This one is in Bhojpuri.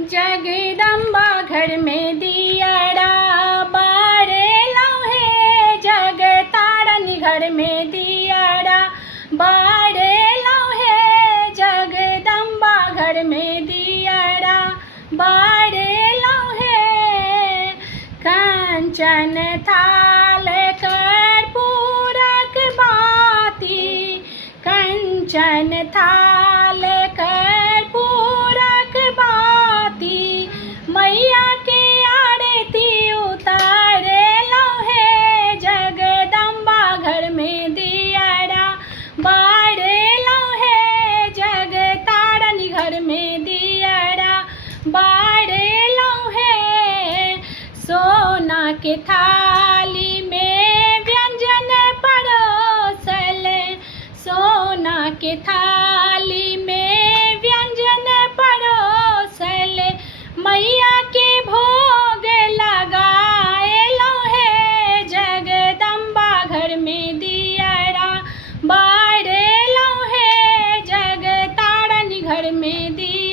जगदम्बा घर में दियरा बारे लौहे, जगतारन घर में दियरा बारे लौहे, जगदम्बा घर में दियरा बारे लौहे। कंचन थाल कर्पूरक बाती, कंचन थाल कर्पूरक बाती, मैया के आरती उतारे लौहे, जगदम्बा घर में दियरा बारे लौहे, जगतारन घर में दियरा बारे लौहे। सोना के थाली में व्यंजन परोसल, सोना के थाली में व्यंजन परोसल, मैया के भोग लगाए लौहे, जगदम्बा घर में दियरा बारे लौहे, जगतारन घर में दियरा